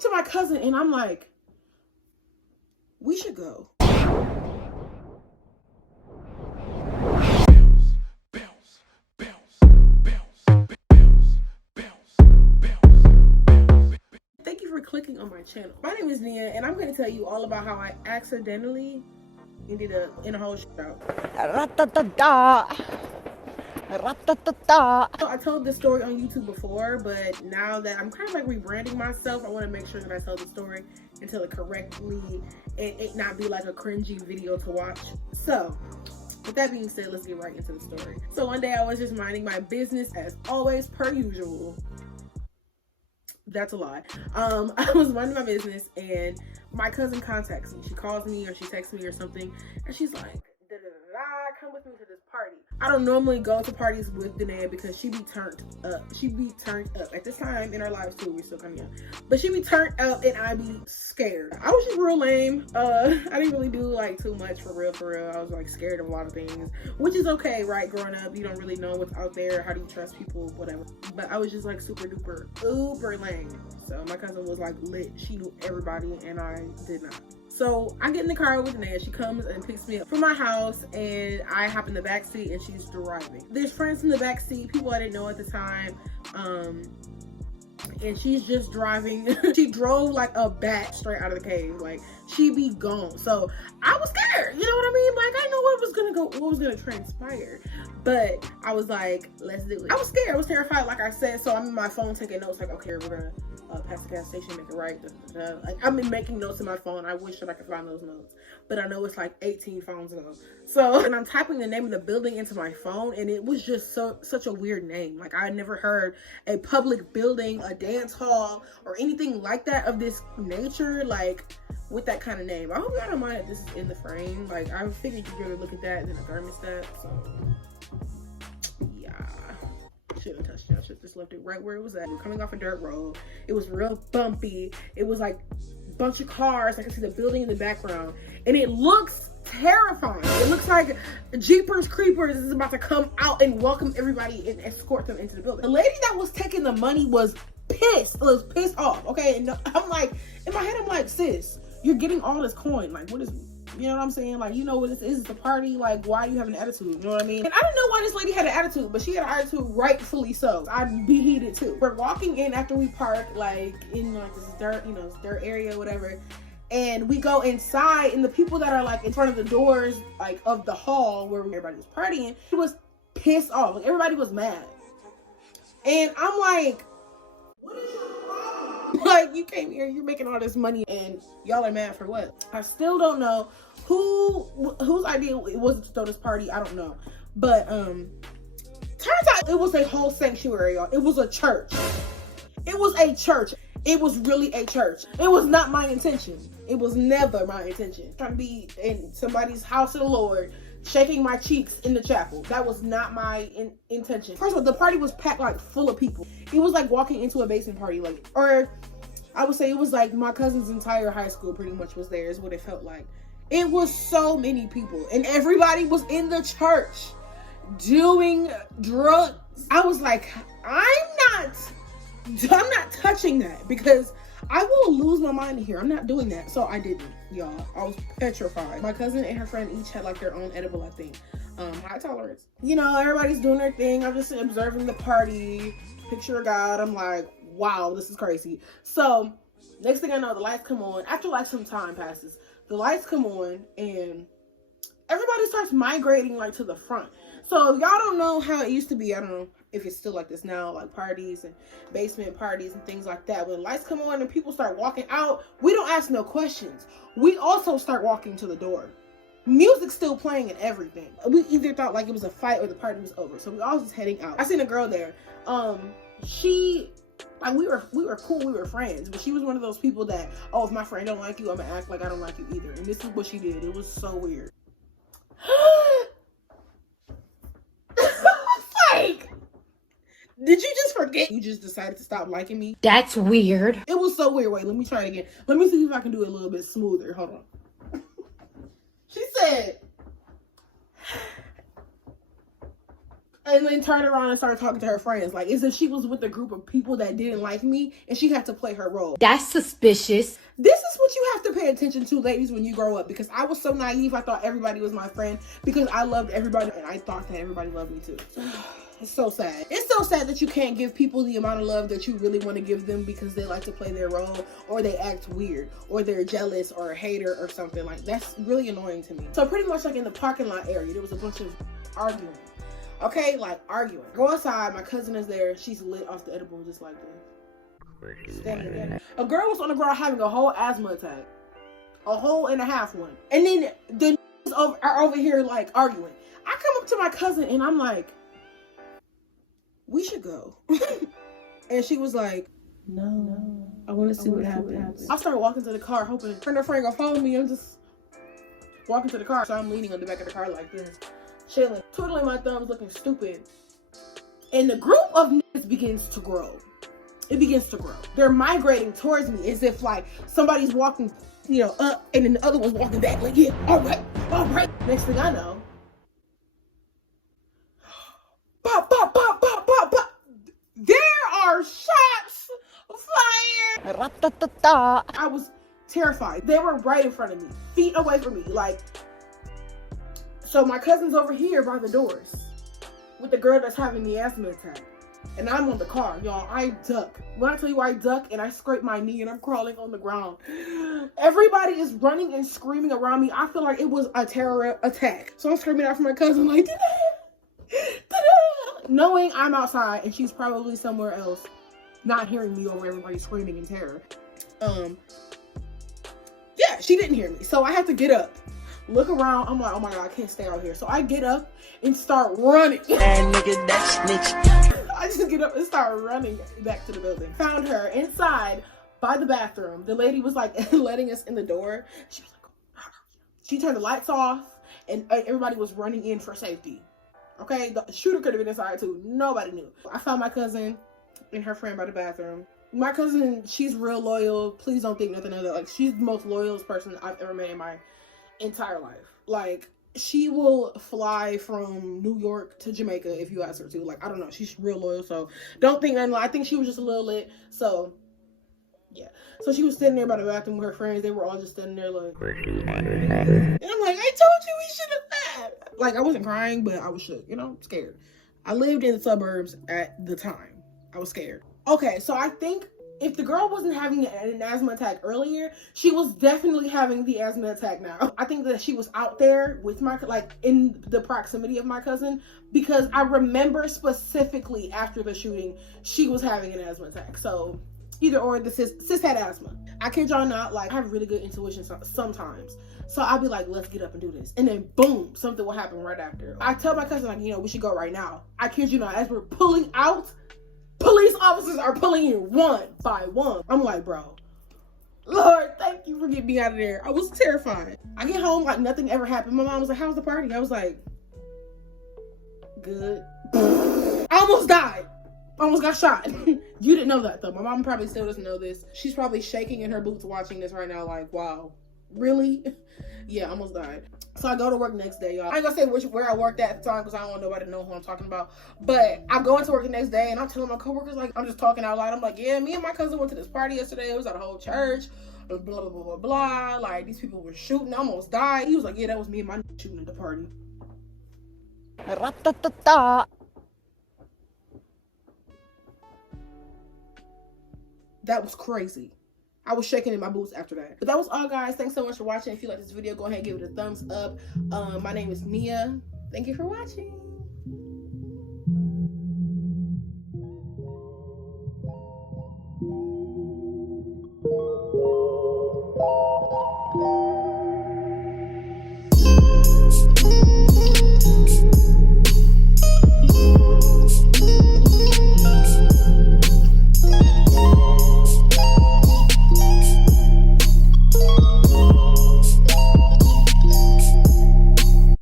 to my cousin and I'm like, we should go. Thank you for clicking on my channel. My name is Nia and I'm going to tell you all about how I accidentally ended up in a whole shootout. So I told this story on YouTube before, but now that I'm kind of like rebranding myself, I want to make sure that I tell the story and tell it correctly and it not be like a cringy video to watch. So with that being said, let's get right into the story. So one day I was just minding my business as always, per usual. That's a lie. I was minding my business and my cousin contacts me. She calls me or she texts me or something and she's like, come with me to this party. I don't normally go to parties with Danae because she be turned up. She be turned up. At this time in our lives too, we're still kind of young. But she be turned up and I be scared. I was just real lame. I didn't really do like too much for real. I was like scared of a lot of things, which is okay, right? Growing up, you don't really know what's out there. How do you trust people? Whatever. But I was just like super duper, uber lame. So my cousin was like lit. She knew everybody and I did not. So I get in the car with Naya. She comes and picks me up from my house and I hop in the back seat and she's driving. There's friends in the back seat, people I didn't know at the time. And she's just driving. She drove like a bat straight out of the cave. Like she be gone. So I was scared. You know what I mean? Like I know what was gonna transpire. But I was like, let's do it. I was scared. I was terrified, like I said. So I'm in my phone taking notes, like, okay, we're gonna pass the gas station, make it right. Like I've been making notes in my phone. I wish that I could find those notes, but I know it's like 18 phones ago. So, and I'm typing the name of the building into my phone, and it was just such a weird name. Like I had never heard a public building, a dance hall, or anything like that of this nature, like with that kind of name. I hope y'all don't mind that this is in the frame. Like I figured you're gonna look at that and then a thermostat. So yeah. Shouldn't have touched it. I should have just left it right where it was at. We were coming off a dirt road. It was real bumpy. It was like a bunch of cars. I can see the building in the background. And it looks terrifying. It looks like Jeepers Creepers is about to come out and welcome everybody and escort them into the building. The lady that was taking the money was pissed. Was pissed off. Okay. And I'm like, in my head, I'm like, sis, you're getting all this coin. Like, what is, you know what I'm saying? Like, you know what this is? It's a party. Like, why are you having an attitude? You know what I mean? And I don't know why this lady had an attitude, but she had an attitude, rightfully so. I'd be heated too. We're walking in after we park, like, in like this dirt, you know, this dirt area, whatever. And we go inside, and the people that are like in front of the doors, like of the hall where everybody was partying, it was pissed off. Like, everybody was mad. And I'm like, what is your problem? Like, you came here, you're making all this money, and y'all are mad for what? I still don't know whose idea it was to throw this party. I don't know. But turns out it was a whole sanctuary, y'all. It was a church. It was a church. It was really a church. It was not my intention. It was never my intention. Trying to be in somebody's house of the Lord, shaking my cheeks in the chapel. That was not my intention. First of all, the party was packed like full of people. It was like walking into a basement party, like, or I would say it was like my cousin's entire high school pretty much was there, is what it felt like. It was so many people and everybody was in the church doing drugs. I was like, I'm not touching that because I will lose my mind in here. I'm not doing that. So I didn't, y'all. I was petrified. My cousin and her friend each had like their own edible, I think. High tolerance. You know, everybody's doing their thing. I'm just observing the party. Picture of God. I'm like, wow, this is crazy. So next thing I know, the lights come on. After like some time passes, the lights come on and everybody starts migrating like to the front. So y'all don't know how it used to be. I don't know if it's still like this now, like parties and basement parties and things like that. When the lights come on and people start walking out, we don't ask no questions. We also start walking to the door. Music's still playing and everything. We either thought like it was a fight or the party was over. So we all just heading out. I seen a girl there. She, like, we were cool, we were friends, but she was one of those people that, oh, if my friend don't like you, I'm gonna act like I don't like you either. And this is what she did. It was so weird. Like, did you just forget you just decided to stop liking me? That's weird. It was so weird. Wait, let me try it again. Let me see if I can do it a little bit smoother. Hold on. She said, And then turned around and started talking to her friends. Like, as if she was with a group of people that didn't like me and she had to play her role. That's suspicious. This is what you have to pay attention to, ladies, when you grow up. Because I was so naive, I thought everybody was my friend. Because I loved everybody and I thought that everybody loved me too. It's so sad. It's so sad that you can't give people the amount of love that you really want to give them because they like to play their role, or they act weird, or they're jealous or a hater or something. Like, that's really annoying to me. So pretty much like in the parking lot area, there was a bunch of arguing. Okay, like arguing. Go inside, my cousin is there. She's lit off the edible just like this. Standing there. A girl was on the ground having a whole asthma attack. A whole and a half one. And then the are over here like arguing. I come up to my cousin and I'm like, we should go. And she was like, no, I want to see what happens. I started walking to the car hoping her friend gonna follow me. I'm just walking to the car. So I'm leaning on the back of the car like this, chilling, twiddling my thumbs, looking stupid. And the group of niggas begins to grow. It begins to grow. They're migrating towards me as if like somebody's walking, you know, up and then the other one's walking back like, yeah, all right, all right. Next thing I know, pop, pop, pop, pop, pop, pop. There are shots flying. I was terrified. They were right in front of me, feet away from me. Like, so my cousin's over here by the doors with the girl that's having the asthma attack. And I'm on the car, y'all. I duck. When I tell you I duck and I scrape my knee and I'm crawling on the ground, everybody is running and screaming around me. I feel like it was a terror attack. So I'm screaming out for my cousin like, knowing I'm outside and she's probably somewhere else, not hearing me over everybody screaming in terror. Yeah, she didn't hear me. So I had to get up, look around. I'm like, oh my God, I can't stay out here. So I get up and start running. And nigga, that's snitch. I just get up and start running back to the building. Found her inside by the bathroom. The lady was like letting us in the door. She was like, she turned the lights off and everybody was running in for safety. Okay, the shooter could have been inside too. Nobody knew. I found my cousin and her friend by the bathroom. My cousin, she's real loyal. Please don't think nothing of that. Like, she's the most loyalist person I've ever met in my entire life. Like, she will fly from New York to Jamaica if you ask her to. Like, I don't know. She's real loyal, so don't think nothing. I think she was just a little lit. So, yeah. So she was sitting there by the bathroom with her friends. They were all just sitting there like, and I'm like, I told you we should have laughed. Like, I wasn't crying, but I was shook, you know, scared. I lived in the suburbs at the time. I was scared. Okay, so I think if the girl wasn't having an asthma attack earlier, she was definitely having the asthma attack now. I think that she was out there with my, like, in the proximity of my cousin, because I remember specifically after the shooting, she was having an asthma attack. So either or, the sis had asthma. I kid y'all not, like, I have really good intuition sometimes. So I'll be like, let's get up and do this. And then boom, something will happen right after. I tell my cousin, like, you know, we should go right now. I kid you not, as we're pulling out, police officers are pulling in one by one. I'm like, bro, Lord, thank you for getting me out of there. I was terrified. I get home like nothing ever happened. My mom was like, how's the party? I was like, good. I almost died. I almost got shot. You didn't know that though. My mom probably still doesn't know this. She's probably shaking in her boots watching this right now like, wow, really? Yeah, I almost died. So I go to work next day, y'all. I ain't gonna say where I worked at the time because I don't want nobody to know who I'm talking about. But I go into work the next day and I'm telling my coworkers, like, I'm just talking out loud. I'm like, yeah, me and my cousin went to this party yesterday. It was at a whole church. Blah, blah, blah, blah, blah. Like, these people were shooting. I almost died. He was like, yeah, that was me and my shooting at the party. That was crazy. I was shaking in my boots after that. But that was all, guys. Thanks so much for watching. If you like this video, go ahead and give it a thumbs up. My name is Nia. Thank you for watching.